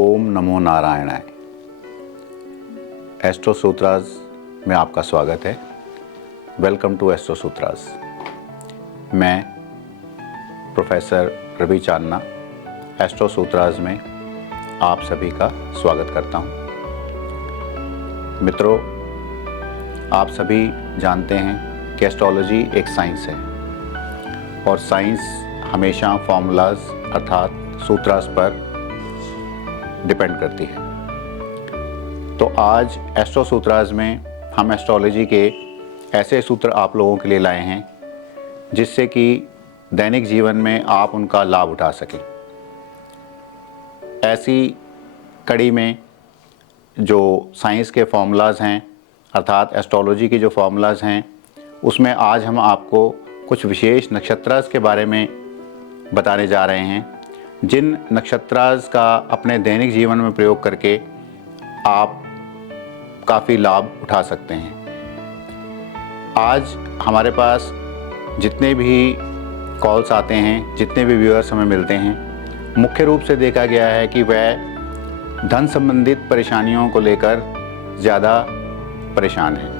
ओम नमो नारायणाय। एस्ट्रो सूत्रास में आपका स्वागत है। Welcome to astro Sutras. मैं प्रोफेसर रवि चांदना एस्ट्रो सूत्रास में आप सभी का स्वागत करता हूं। मित्रों, आप सभी जानते हैं कि एस्ट्रोलॉजी एक साइंस है और साइंस हमेशा फॉर्मूलाज अर्थात सूत्रास पर डिपेंड करती है। तो आज एस्ट्रो सूत्रास में हम एस्ट्रोलॉजी के ऐसे सूत्र आप लोगों के लिए लाए हैं जिससे कि दैनिक जीवन में आप उनका लाभ उठा सकें। ऐसी कड़ी में जो साइंस के फॉर्मूलाज हैं अर्थात एस्ट्रोलॉजी के जो फॉर्मूलाज हैं उसमें आज हम आपको कुछ विशेष नक्षत्रास के बारे में बताने जा रहे हैं, जिन नक्षत्रास का अपने दैनिक जीवन में प्रयोग करके आप काफ़ी लाभ उठा सकते हैं। आज हमारे पास जितने भी कॉल्स आते हैं, जितने भी व्यूअर्स हमें मिलते हैं, मुख्य रूप से देखा गया है कि वह धन संबंधित परेशानियों को लेकर ज़्यादा परेशान हैं।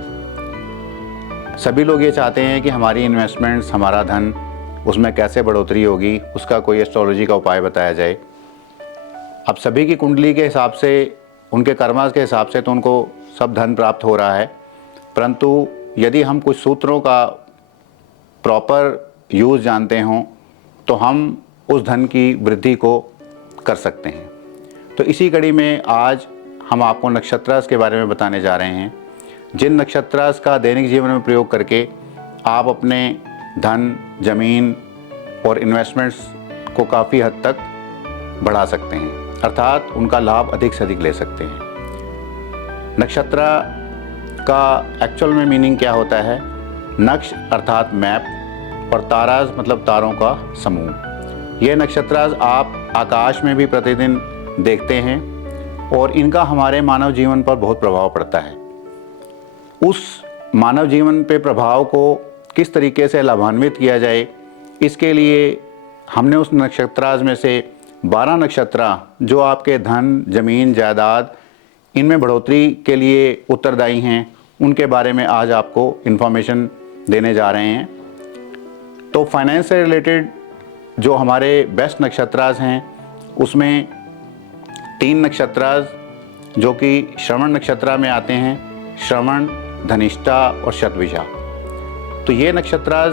सभी लोग ये चाहते हैं कि हमारी इन्वेस्टमेंट्स, हमारा धन, उसमें कैसे बढ़ोतरी होगी, उसका कोई एस्ट्रोलॉजी का उपाय बताया जाए। अब सभी की कुंडली के हिसाब से, उनके कर्मास के हिसाब से तो उनको सब धन प्राप्त हो रहा है, परंतु यदि हम कुछ सूत्रों का प्रॉपर यूज़ जानते हों तो हम उस धन की वृद्धि को कर सकते हैं। तो इसी कड़ी में आज हम आपको नक्षत्रास के बारे में बताने जा रहे हैं, जिन नक्षत्रास का दैनिक जीवन में प्रयोग करके आप अपने धन, ज़मीन और इन्वेस्टमेंट्स को काफ़ी हद तक बढ़ा सकते हैं, अर्थात उनका लाभ अधिक से अधिक ले सकते हैं। नक्षत्र का एक्चुअल में मीनिंग क्या होता है? नक्ष अर्थात मैप और ताराज मतलब तारों का समूह। ये नक्षत्रास आप आकाश में भी प्रतिदिन देखते हैं और इनका हमारे मानव जीवन पर बहुत प्रभाव पड़ता है। उस मानव जीवन पे प्रभाव को किस तरीके से लाभान्वित किया जाए, इसके लिए हमने उस नक्षत्रास में से 12 नक्षत्र जो आपके धन, ज़मीन, जायदाद इनमें बढ़ोतरी के लिए उत्तरदायी हैं, उनके बारे में आज आपको इन्फॉर्मेशन देने जा रहे हैं। तो फाइनेंस से रिलेटेड जो हमारे बेस्ट नक्षत्रास हैं उसमें 3 नक्षत्रास जो कि श्रवण नक्षत्र में आते हैं, श्रवण, धनिष्ठा और शतभिषा। तो ये नक्षत्रास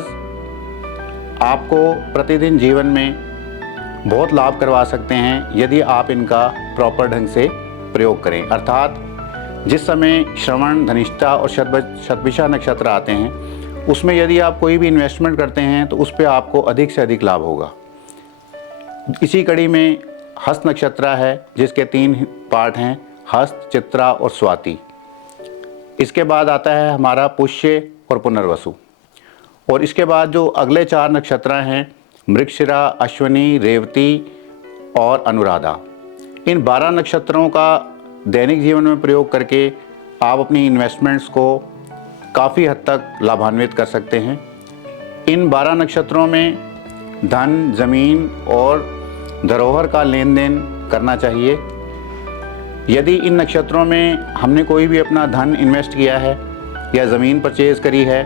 आपको प्रतिदिन जीवन में बहुत लाभ करवा सकते हैं यदि आप इनका प्रॉपर ढंग से प्रयोग करें। अर्थात जिस समय श्रवण, धनिष्ठा और शतभिषा नक्षत्र आते हैं उसमें यदि आप कोई भी इन्वेस्टमेंट करते हैं तो उस पर आपको अधिक से अधिक लाभ होगा। इसी कड़ी में हस्त नक्षत्र है जिसके 3 पार्ट हैं, हस्त, चित्रा और स्वाति। इसके बाद आता है हमारा पुष्य और पुनर्वसु। और इसके बाद जो अगले 4 नक्षत्र हैं, मृगशिरा, अश्विनी, रेवती और अनुराधा। इन 12 नक्षत्रों का दैनिक जीवन में प्रयोग करके आप अपनी इन्वेस्टमेंट्स को काफ़ी हद तक लाभान्वित कर सकते हैं। इन 12 नक्षत्रों में धन, ज़मीन और धरोहर का लेन देन करना चाहिए। यदि इन नक्षत्रों में हमने कोई भी अपना धन इन्वेस्ट किया है या ज़मीन परचेज़ करी है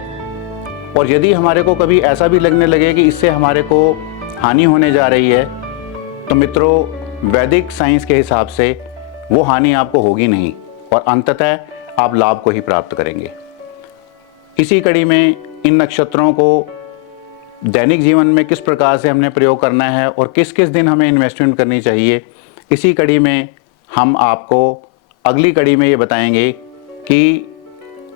और यदि हमारे को कभी ऐसा भी लगने लगे कि इससे हमारे को हानि होने जा रही है, तो मित्रों वैदिक साइंस के हिसाब से वो हानि आपको होगी नहीं और अंततः आप लाभ को ही प्राप्त करेंगे। इसी कड़ी में इन नक्षत्रों को दैनिक जीवन में किस प्रकार से हमने प्रयोग करना है और किस किस दिन हमें इन्वेस्टमेंट करनी चाहिए, इसी कड़ी में हम आपको अगली कड़ी में ये बताएंगे कि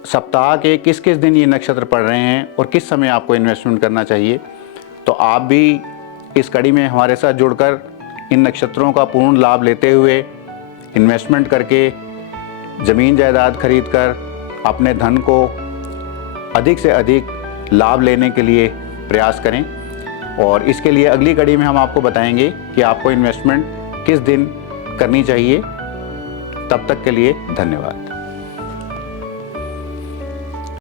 सप्ताह के किस किस दिन ये नक्षत्र पड़ रहे हैं और किस समय आपको इन्वेस्टमेंट करना चाहिए। तो आप भी इस कड़ी में हमारे साथ जुड़कर इन नक्षत्रों का पूर्ण लाभ लेते हुए इन्वेस्टमेंट करके ज़मीन जायदाद खरीद कर अपने धन को अधिक से अधिक लाभ लेने के लिए प्रयास करें। और इसके लिए अगली कड़ी में हम आपको बताएंगे कि आपको इन्वेस्टमेंट किस दिन करनी चाहिए। तब तक के लिए धन्यवाद।